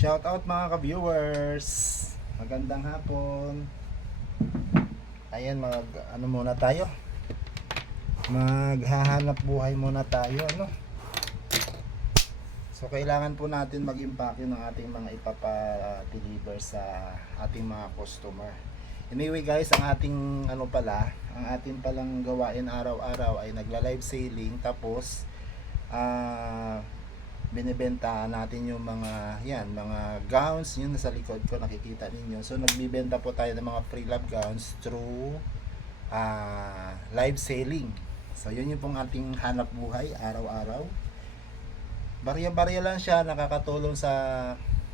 Shout out mga ka-viewers. Magandang hapon. Ayan, mag ano muna tayo. Maghahanap buhay muna tayo, ano? So kailangan po natin mag-impake ng ating mga ipapa-deliver sa ating mga customer. Anyway guys, ang ating ano pala, ang ating palang gawain araw-araw ay nagla-live selling tapos ah binibenta natin yung mga yan, mga gowns yun nasa likod ko nakikita ninyo. So nagbibenta po tayo ng mga free love gowns through ah live selling. So yun yung pong ating hanap buhay araw-araw. Barya-barya lang siya nakakatulong sa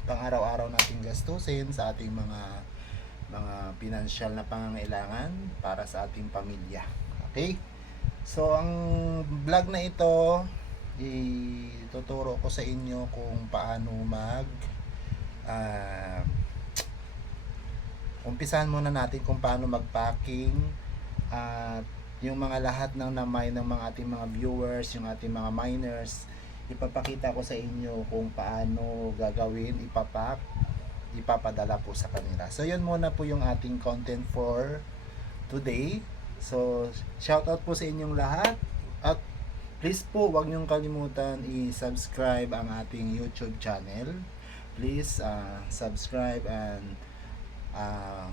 pang-araw-araw nating gastusin sa ating mga mga pinansyal na pangangailangan para sa ating pamilya. Okay? So ang vlog na ito ituturo ko sa inyo kung paano mag ah umpisahan muna natin kung paano magpacking at yung mga lahat ng namay ng mga ating mga viewers, yung ating mga miners, ipapakita ko sa inyo kung paano gagawin, ipapak, ipapadala po sa kanila. So yun muna po yung ating content for today. So shout out po sa inyong lahat at please po wag niyong kalimutan i-subscribe ang ating YouTube channel. Please uh, subscribe and uh,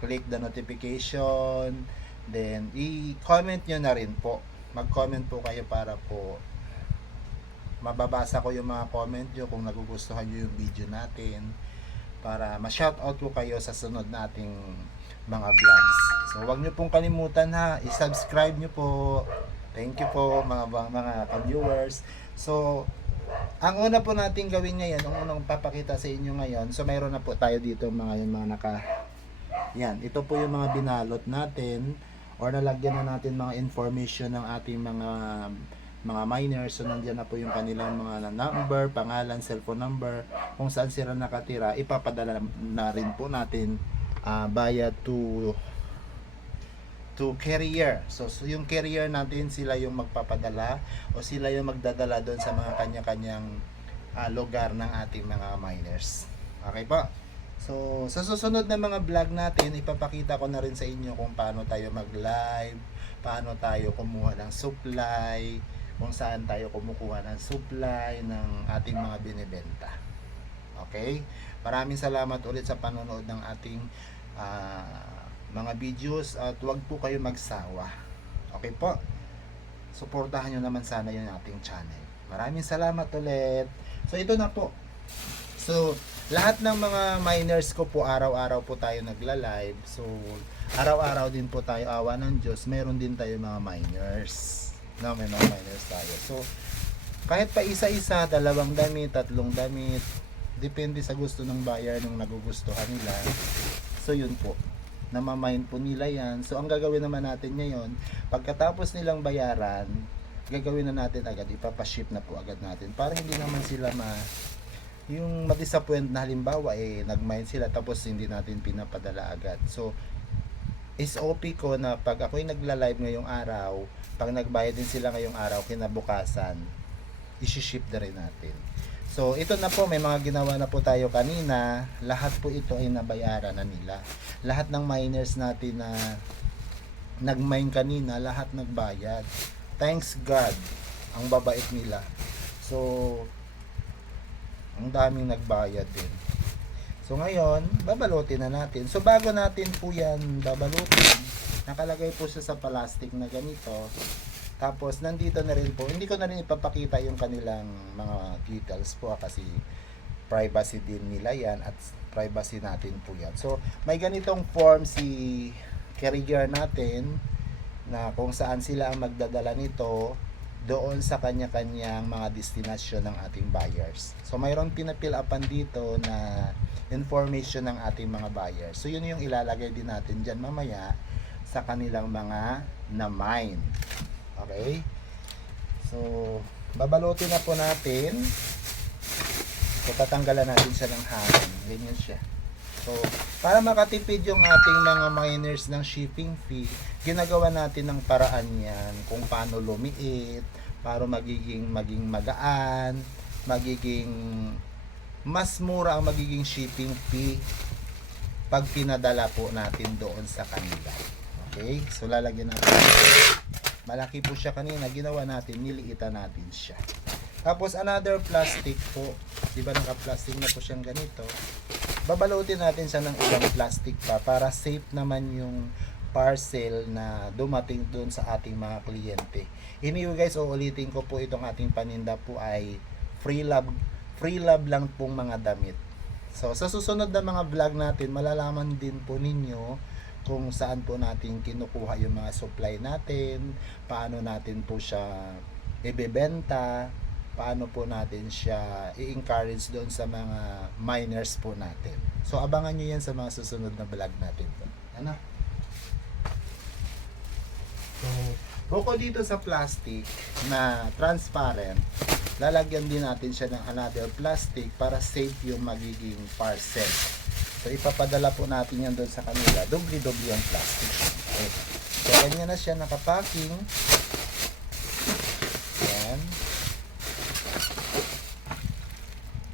click the notification then i-comment nyo na rin po. Mag-comment po kayo para po mababasa ko yung mga comment nyo kung nagugustuhan nyo yung video natin para ma-shoutout ko kayo sa sunod nating mga vlogs. So wag nyo pong kalimutan ha, i-subscribe nyo po. Thank you po mga mga ka-viewers. So ang una po natin gawin ngayon, ang unang papakita sa inyo ngayon, so mayroon na po tayo dito mga yung mga naka yan, ito po yung mga binalot natin or nalagyan na natin mga information ng ating mga mga miners so nandiyan na po yung kanilang mga number, pangalan, cellphone number kung saan sila nakatira ipapadala na rin po natin uh, via to to carrier so, so yung carrier natin sila yung magpapadala o sila yung magdadala doon sa mga kanya-kanyang ah, lugar ng ating mga miners okay po So, sa susunod na mga vlog natin, ipapakita ko na rin sa inyo kung paano tayo mag-live, paano tayo kumuha ng supply, kung saan tayo kumukuha ng supply ng ating mga binibenta. Okay? Maraming salamat ulit sa panonood ng ating ah, mga videos at huwag po kayo magsawa. Okay po? Suportahan nyo naman sana yung ating channel. Maraming salamat ulit. So, ito na po. So, lahat ng mga miners ko po araw-araw po tayo nagla-live. So, araw-araw din po tayo awa ng Diyos. Meron din tayo mga miners. No, may mga miners tayo. So, kahit pa isa-isa, dalawang damit, tatlong damit, depende sa gusto ng buyer nung nagugustuhan nila. So, yun po. Namamain po nila yan. So, ang gagawin naman natin ngayon, pagkatapos nilang bayaran, gagawin na natin agad, ipapaship na po agad natin para hindi naman sila ma yung ma-disappoint na halimbawa eh nag-mind sila tapos hindi natin pinapadala agad. So SOP ko na pag ako'y nagla-live ngayong araw, pag nagbayad din sila ngayong araw kinabukasan, i-ship na rin natin. So ito na po may mga ginawa na po tayo kanina, lahat po ito ay nabayaran na nila. Lahat ng miners natin na nag-mine kanina, lahat nagbayad. Thanks God. Ang babait nila. So ang daming nagbayad din. So ngayon, babalutin na natin. So bago natin po yan babalutin, nakalagay po siya sa plastic na ganito. Tapos nandito na rin po, hindi ko na rin ipapakita yung kanilang mga details po ah, kasi privacy din nila yan at privacy natin po yan. So may ganitong form si carrier natin na kung saan sila ang magdadala nito doon sa kanya-kanyang mga destinasyon ng ating buyers. So mayroon pinapil upan dito na information ng ating mga buyers. So yun yung ilalagay din natin dyan mamaya sa kanilang mga na-mine. Okay? So, babalutin na po natin. So, tatanggalan natin siya ng hangin. Ganyan siya. So, para makatipid yung ating mga miners ng shipping fee, ginagawa natin ng paraan yan kung paano lumiit, para magiging maging magaan, magiging mas mura ang magiging shipping fee pag pinadala po natin doon sa kanila. Okay? So lalagyan natin. Malaki po siya kanina, ginawa natin, niliitan natin siya. Tapos another plastic po, di ba naka-plastic na po siyang ganito. Babalutin natin siya ng ibang plastic pa para safe naman yung parcel na dumating doon sa ating mga kliyente. Anyway guys, uulitin ko po itong ating paninda po ay free love, free love lang pong mga damit. So sa susunod na mga vlog natin, malalaman din po ninyo kung saan po natin kinukuha yung mga supply natin, paano natin po siya ibebenta, paano po natin siya i-encourage doon sa mga miners po natin. So abangan nyo yan sa mga susunod na vlog natin. Ano? So, buko dito sa plastic na transparent, lalagyan din natin siya ng another plastic para safe yung magiging parcel. So, ipapadala po natin yan doon sa kanila. Doble-doble yung plastic. Okay. So, ganyan na siya nakapacking. Yan.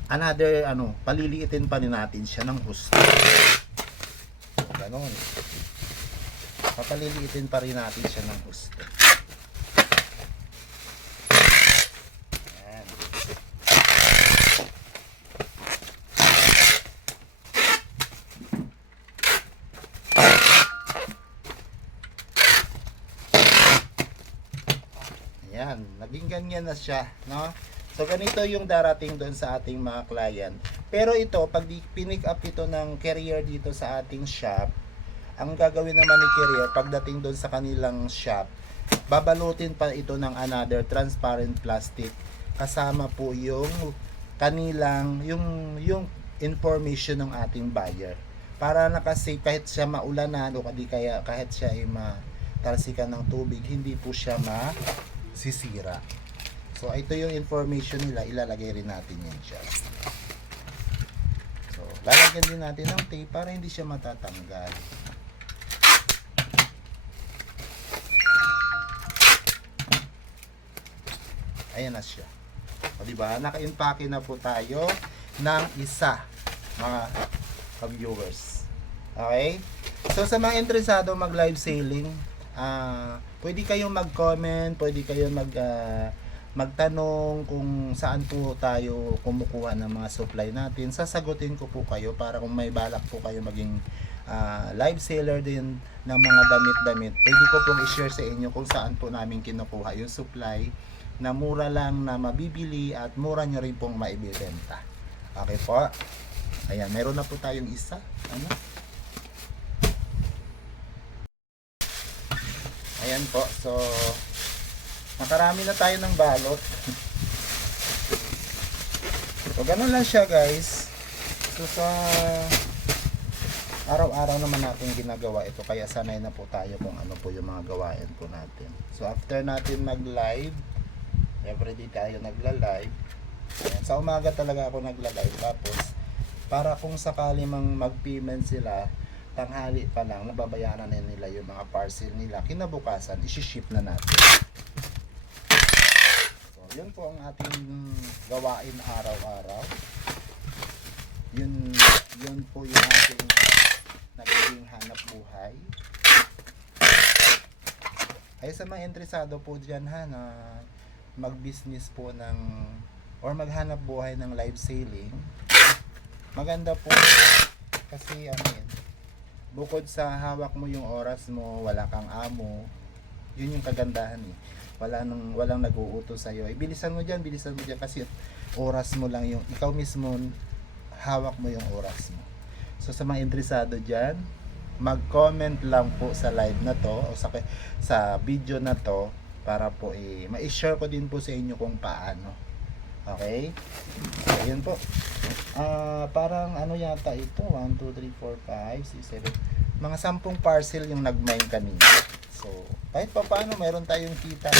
Another, ano, paliliitin pa rin natin siya ng husto. So, ganon. Papaliliitin pa rin natin siya ng husto. Yan. Ayan, naging ganyan na siya, no? So ganito yung darating doon sa ating mga client. Pero ito, pag pinick up ito ng carrier dito sa ating shop, ang gagawin naman ni carrier pagdating doon sa kanilang shop, babalutin pa ito ng another transparent plastic kasama po yung kanilang yung yung information ng ating buyer para nakasave kahit siya maulanan o kadi kaya kahit siya ay matalsikan ng tubig hindi po siya masisira so ito yung information nila ilalagay rin natin yan siya. So lalagyan din natin ng tape para hindi siya matatanggal. Ayan na siya. O diba? Naka-impake na po tayo ng isa mga ka-viewers. Okay? So sa mga interesado mag live selling ah pwede kayong mag-comment pwede kayong mag ah, magtanong kung saan po tayo kumukuha ng mga supply natin sasagutin ko po kayo para kung may balak po kayo maging ah, live seller din ng mga damit-damit pwede ko pong i-share sa inyo kung saan po namin kinukuha yung supply na mura lang na mabibili at mura nyo rin pong maibibenta. Okay po. Ayan, meron na po tayong isa. Ano? Ayan po. So, nakarami na tayo ng balot. so, ganun lang siya guys. So, sa araw-araw naman natin ginagawa ito. Kaya sanay na po tayo kung ano po yung mga gawain po natin. So, after natin mag-live, everyday tayo nagla-live. Ayan, sa umaga talaga ako nagla-live tapos para kung sakali mang mag-payment sila tanghali pa lang nababayaran na nila yung mga parcel nila kinabukasan isi-ship na natin. So, yun po ang ating gawain araw-araw. Yun yun po yung ating nagiging hanap buhay. Ay sa mga interesado po dyan ha na mag-business po ng or maghanap buhay ng live selling maganda po kasi ano yun bukod sa hawak mo yung oras mo wala kang amo yun yung kagandahan eh. Wala nang walang nag-uutos sa iyo bilisan mo diyan bilisan mo diyan kasi oras mo lang yung ikaw mismo hawak mo yung oras mo. So sa mga interesado diyan mag-comment lang po sa live na to o sa sa video na to para po eh, ma-share ko din po sa inyo kung paano. Okay? So, ayun po. Ah, parang ano yata ito, 1 2 3 4 5 6 7. Mga sampung parcel yung nag-mine kanina. So, kahit pa paano meron tayong kita.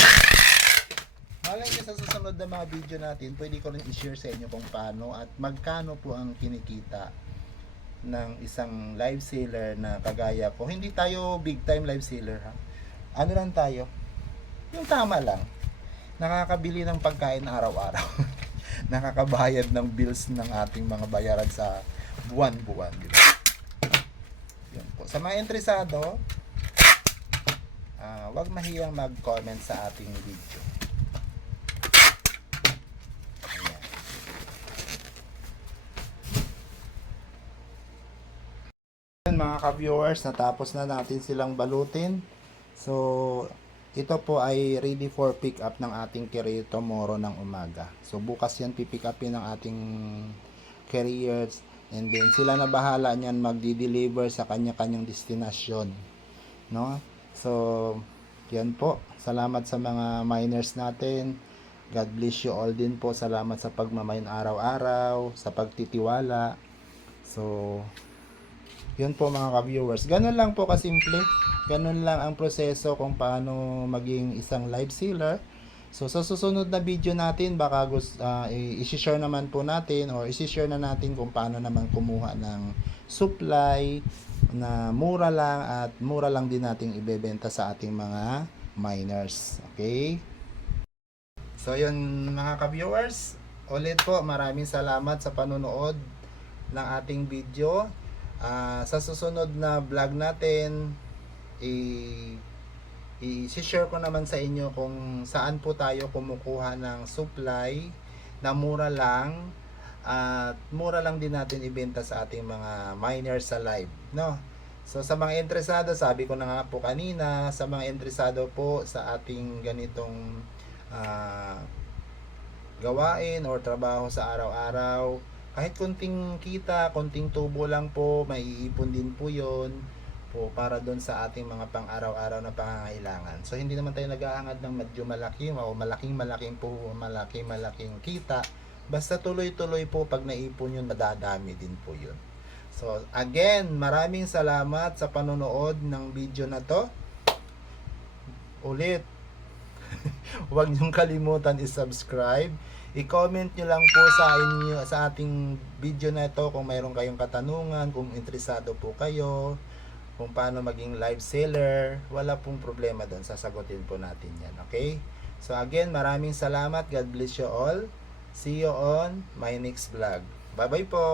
Malay nyo sa susunod na mga video natin, pwede ko rin i-share sa inyo kung paano at magkano po ang kinikita ng isang live seller na kagaya ko. Hindi tayo big time live seller ha. Ano lang tayo? Yung tama lang. Nakakabili ng pagkain araw-araw. nakakabayad ng bills ng ating mga bayaran sa buwan-buwan. Di ba? Yun po. Sa mga interesado, ah wag mahiyang mag-comment sa ating video. Ayan. Mga ka-viewers, natapos na natin silang balutin. So, ito po ay ready for pick up ng ating carrier tomorrow ng umaga. So, bukas yan pipick upin ng ating carriers and then sila na bahala niyan magdi-deliver sa kanya-kanyang destinasyon. No? So, yan po. Salamat sa mga miners natin. God bless you all din po. Salamat sa pagmamain araw-araw, sa pagtitiwala. So, yun po mga ka-viewers. Ganun lang po kasimple. Ganun lang ang proseso kung paano maging isang live sealer. So sa susunod na video natin, baka gusto, uh, i-share naman po natin or i-share na natin kung paano naman kumuha ng supply na mura lang at mura lang din nating ibebenta sa ating mga miners. Okay? So yun mga ka-viewers, ulit po maraming salamat sa panonood ng ating video. Ah, sa susunod na vlog natin, i i-share ko naman sa inyo kung saan po tayo kumukuha ng supply na mura lang at mura lang din natin ibenta sa ating mga miners sa live, no? So sa mga interesado, sabi ko na nga po kanina, sa mga interesado po sa ating ganitong ah, gawain or trabaho sa araw-araw, kahit konting kita, konting tubo lang po, maiipon din po yon po para doon sa ating mga pang-araw-araw na pangangailangan. So hindi naman tayo naghahangad ng medyo malaki o malaking malaking po, malaking malaking kita. Basta tuloy-tuloy po pag naipon yun, madadami din po yun. So again, maraming salamat sa panonood ng video na to. Ulit, huwag niyong kalimutan i-subscribe. I-comment nyo lang po sa inyo sa ating video na ito kung mayroon kayong katanungan, kung interesado po kayo, kung paano maging live seller, wala pong problema doon. Sasagutin po natin yan. Okay? So again, maraming salamat. God bless you all. See you on my next vlog. Bye-bye po.